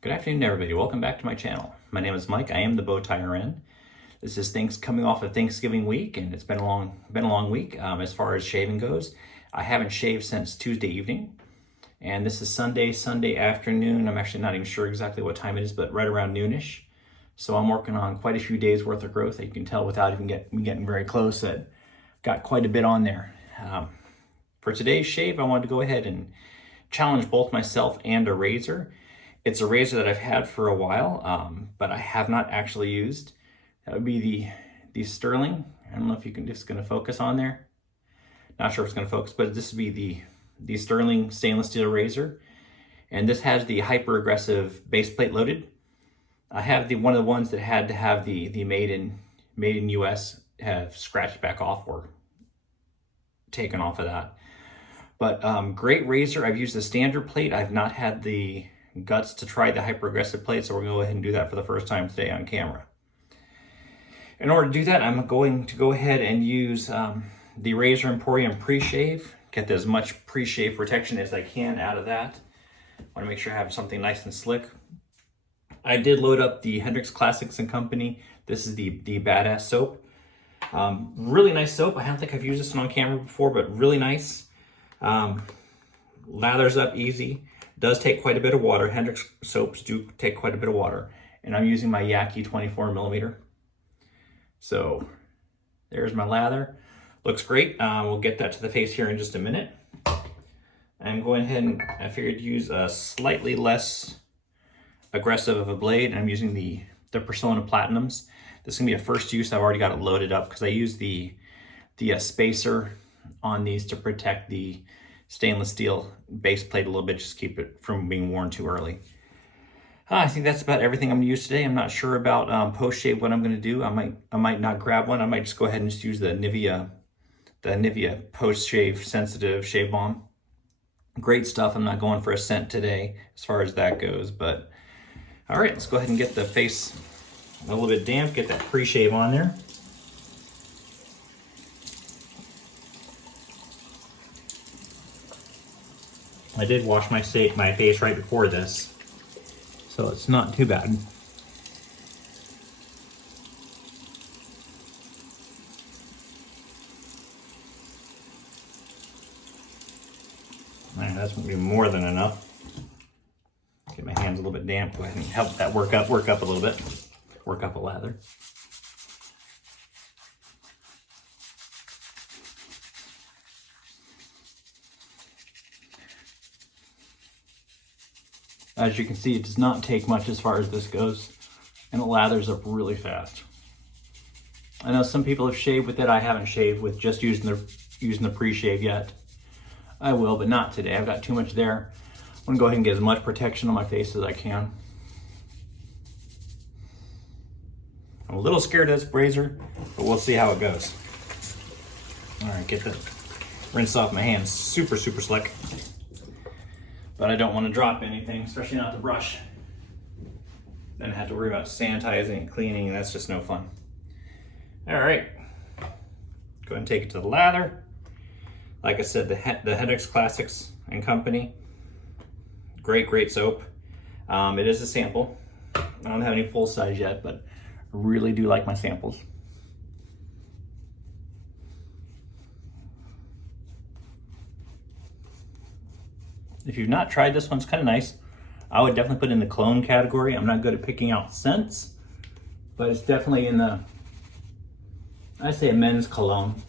Good afternoon, everybody. Welcome back to my channel. My name is Mike. I am the Bow Tie RN. This is coming off of Thanksgiving week, and it's been a long week as far as shaving goes. I haven't shaved since Tuesday evening, and this is Sunday afternoon. I'm actually not even sure exactly what time it is, but right around noonish. So I'm working on quite a few days worth of growth. You can tell without even getting very close that got quite a bit on there. For today's shave, I wanted to go ahead and challenge both myself and a razor. It's a razor that I've had for a while, but I have not actually used. That would be the Stirling. I don't know if you can just gonna focus on there. Not sure if it's gonna focus, but this would be the Stirling stainless steel razor. And this has the hyper aggressive base plate loaded. I have one of the ones that had to have the made in US have scratched back off or taken off of that. But great razor. I've used the standard plate. I've not had the guts to try the hyper aggressive plate, so we're gonna go ahead and do that for the first time today on camera. In order to do that, I'm going to go ahead and use the Razor Emporium pre-shave, get as much pre-shave protection as I can out of that. I want to make sure I have something nice and slick. I did load up the Hendrix Classics and Company. This is the Badass soap. Really nice soap. I don't think I've used this one on camera before, but really nice. Lathers up easy. Does take quite a bit of water. Hendrix soaps do take quite a bit of water. And I'm using my Yaki 24 millimeter. So there's my lather. Looks great. We'll get that to the face here in just a minute. I'm going ahead and I figured to use a slightly less aggressive of a blade. I'm using the Persona Platinums. This is gonna be a first use. I've already got it loaded up because I use the spacer on these to protect the stainless steel base plate a little bit, just keep it from being worn too early. I think that's about everything I'm gonna use today. I'm not sure about post-shave what I'm gonna do. I might not grab one. I might just go ahead and just use the Nivea post-shave sensitive shave balm. Great stuff. I'm not going for a scent today as far as that goes, but all right, let's go ahead and get the face a little bit damp, get that pre-shave on there. I did wash my face right before this, so it's not too bad. All right, that's gonna be more than enough. Get my hands a little bit damp. Go ahead and help that work up a little bit. Work up a lather. As you can see, it does not take much as far as this goes, and it lathers up really fast. I know some people have shaved with it. I haven't shaved with just using the pre-shave yet. I will, but not today. I've got too much there. I'm gonna go ahead and get as much protection on my face as I can. I'm a little scared of this razor, but we'll see how it goes. All right, get the rinse off my hands. Super slick. But I don't want to drop anything, especially not the brush. Then I have to worry about sanitizing and cleaning, and that's just no fun. All right, go ahead and take it to the lather. Like I said, the Hendrix Classics and Company. Great soap. It is a sample. I don't have any full size yet, but I really do like my samples. If you've not tried this one, it's kind of nice. I would definitely put it in the cologne category. I'm not good at picking out scents, but it's definitely in the, I'd say a men's cologne.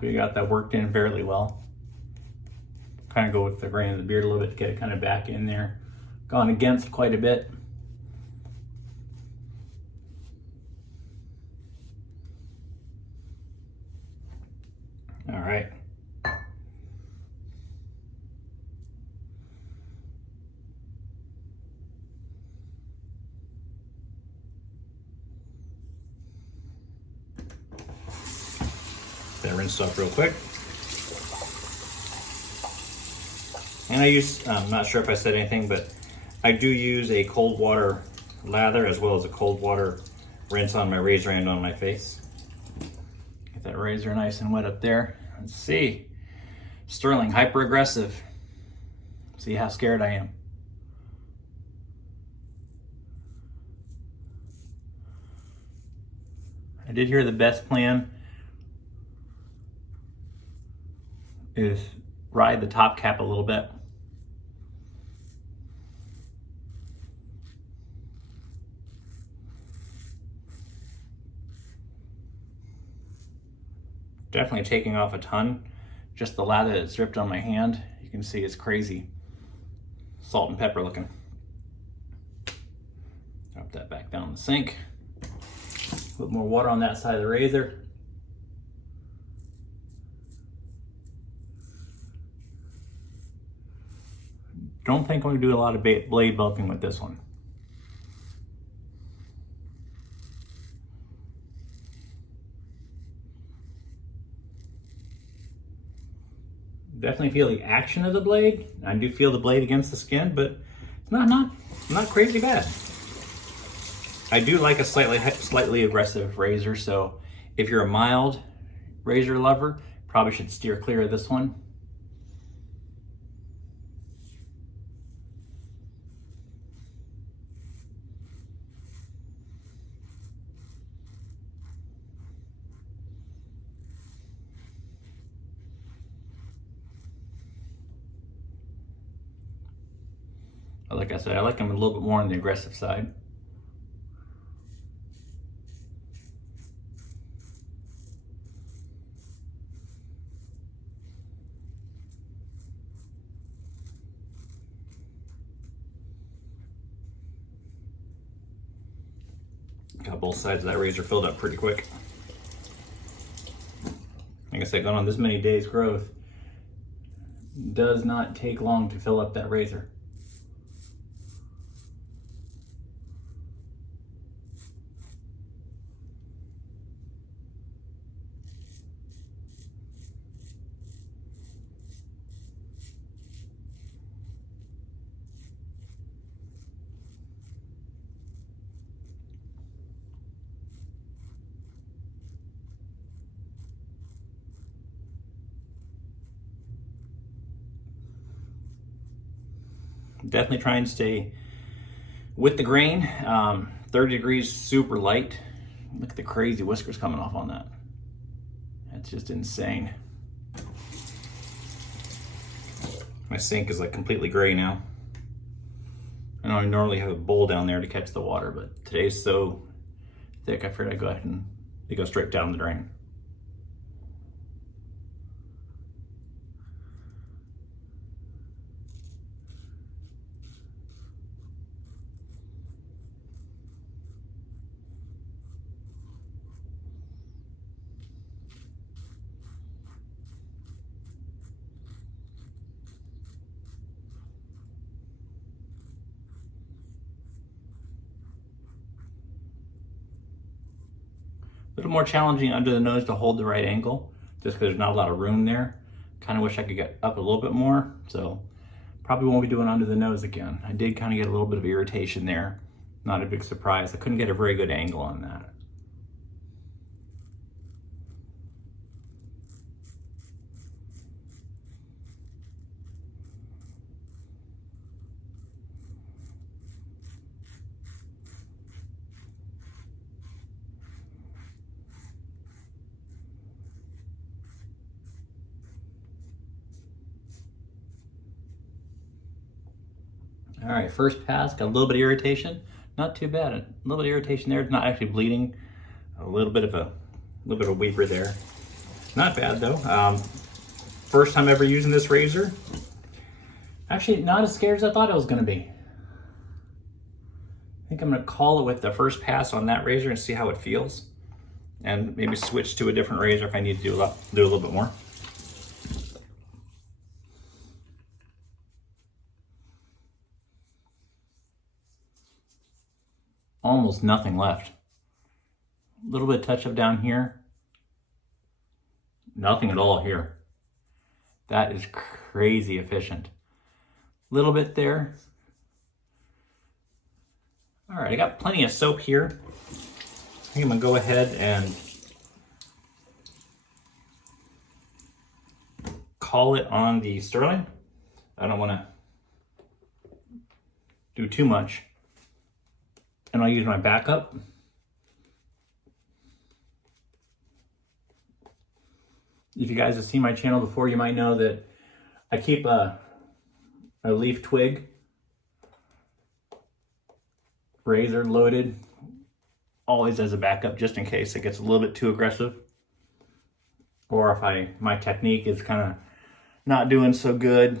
We got that worked in fairly well. Kind of go with the grain of the beard a little bit to get it kind of back in there. Gone against quite a bit. All right. That rinsed off real quick. And I use, I'm not sure if I said anything, but I do use a cold water lather as well as a cold water rinse on my razor and on my face. Get that razor nice and wet up there. Let's see. Stirling, hyper aggressive. See how scared I am. I did hear the best plan is ride the top cap a little bit. Definitely taking off a ton. Just the lather that's dripped on my hand, you can see it's crazy. Salt and pepper looking. Drop that back down the sink. Put more water on that side of the razor. Don't think I'm going to do a lot of blade bulking with this one. Definitely feel the action of the blade. I do feel the blade against the skin, but it's not crazy bad. I do like a slightly aggressive razor, so if you're a mild razor lover, probably should steer clear of this one. Like I said, I like them a little bit more on the aggressive side. Got both sides of that razor filled up pretty quick. Like I said, going on this many days growth does not take long to fill up that razor. Definitely try and stay with the grain. 30 degrees, super light. Look at the crazy whiskers coming off on that. That's just insane. My sink is like completely gray now. I know I normally have a bowl down there to catch the water, but today's so thick I figured I'd go ahead and they go straight down the drain. A little more challenging under the nose to hold the right angle, just because there's not a lot of room there. Kind of wish I could get up a little bit more, so probably won't be doing under the nose again. I did kind of get a little bit of irritation there. Not a big surprise. I couldn't get a very good angle on that. All right, first pass, got a little bit of irritation. Not too bad. A little bit of irritation there. It's not actually bleeding. A little bit of a weeper there. Not bad though. First time ever using this razor. Actually, not as scared as I thought it was going to be. I think I'm going to call it with the first pass on that razor and see how it feels, and maybe switch to a different razor if I need to do a little bit more. Almost nothing left. A little bit of touch up down here. Nothing at all here. That is crazy efficient. little bit there. All right, I got plenty of soap here. I think I'm gonna go ahead and call it on the Stirling. I don't wanna do too much. And I'll use my backup. If you guys have seen my channel before, you might know that I keep a Leaf Twig razor loaded, always as a backup, just in case it gets a little bit too aggressive, or if my technique is kind of not doing so good.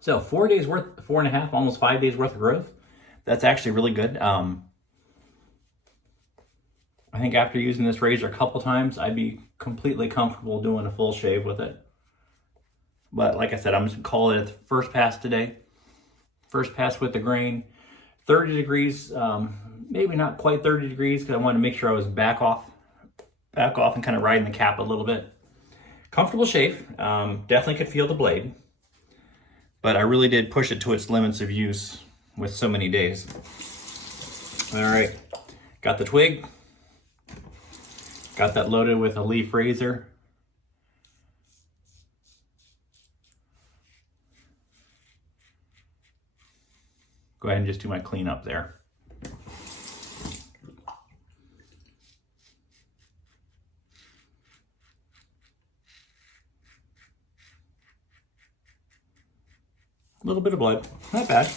So 4 days worth, 4.5, almost 5 days worth of growth. That's actually really good. I think after using this razor a couple times, I'd be completely comfortable doing a full shave with it. But like I said, I'm just gonna call it a first pass today. First pass with the grain. 30 degrees, maybe not quite 30 degrees, because I wanted to make sure I was back off and kind of riding the cap a little bit. Comfortable shave. Definitely could feel the blade, but I really did push it to its limits of use with so many days. All right, got the twig. Got that loaded with a leaf razor. Go ahead and just do my cleanup there. A little bit of blood, not bad.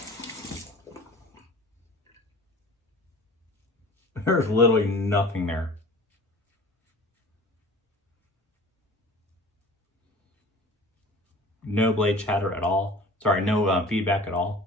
There's literally nothing there. No blade chatter at all. Sorry, no feedback at all.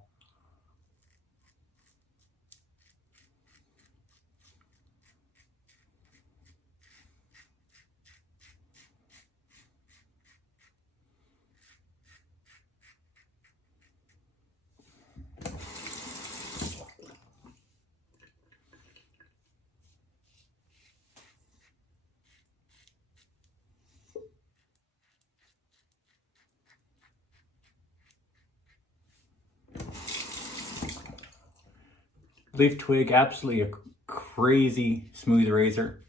Leaf Twig, absolutely a crazy smooth razor.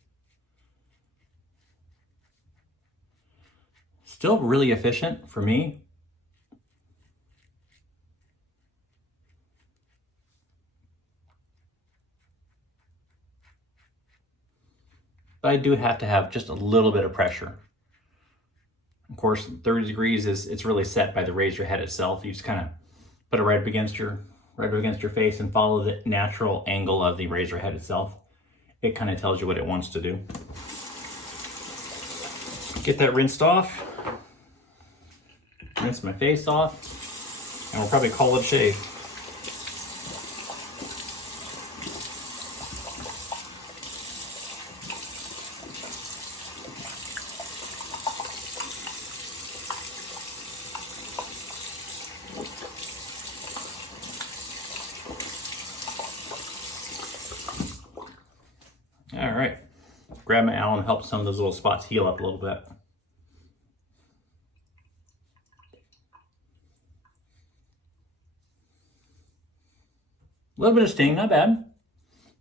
Still really efficient for me. But I do have to have just a little bit of pressure. Of course, 30 degrees it's really set by the razor head itself. You just kind of put it right up against your face and follow the natural angle of the razor head itself. It kind of tells you what it wants to do. Get that rinsed off. Rinse my face off, and we'll probably call it a shave. All right, grab my Allen, help some of those little spots heal up a little bit. A little bit of sting, not bad. A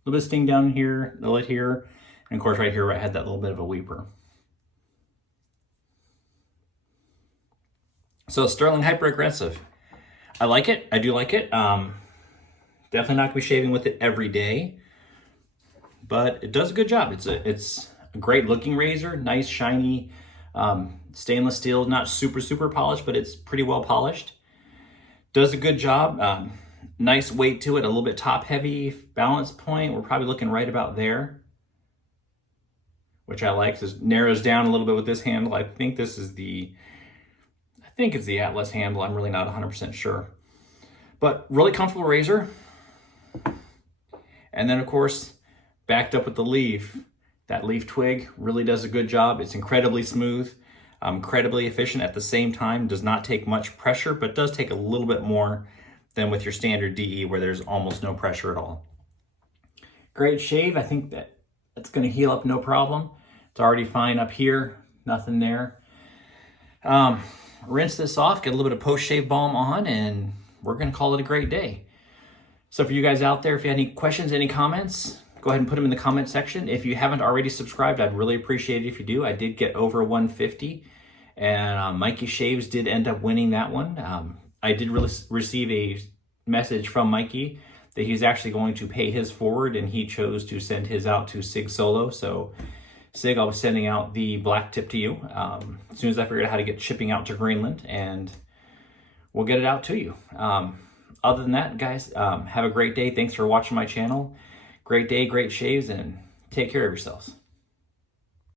little bit of sting down here, a little here, and of course right here where I had that little bit of a weeper. So Stirling Hyper Aggressive. I like it, I do like it. Definitely not gonna be shaving with it every day, but it does a good job. It's a great looking razor, nice shiny stainless steel, not super polished, but it's pretty well polished. Does a good job. Nice weight to it, a little bit top heavy. Balance point, we're probably looking right about there, which I like. This narrows down a little bit with this handle. I think it's the Atlas handle. I'm really not 100% sure, but really comfortable razor. And then of course, backed up with the leaf, that Leaf Twig really does a good job. It's incredibly smooth, incredibly efficient at the same time. Does not take much pressure, but does take a little bit more than with your standard DE where there's almost no pressure at all. Great shave. I think that's going to heal up no problem. It's already fine up here, nothing there. rinse this off, get a little bit of post-shave balm on, and we're gonna call it a great day. So for you guys out there, if you have any questions, any comments, go ahead and put them in the comment section. If you haven't already subscribed, I'd really appreciate it if you do. I did get over 150, and Mikey Shaves did end up winning that one. I did receive a message from Mikey that he's actually going to pay his forward, and he chose to send his out to Sig Solo. So Sig, I'll be sending out the black tip to you as soon as I figure out how to get shipping out to Greenland, and we'll get it out to you. Other than that, guys, have a great day. Thanks for watching my channel. Great day, great shaves, and take care of yourselves.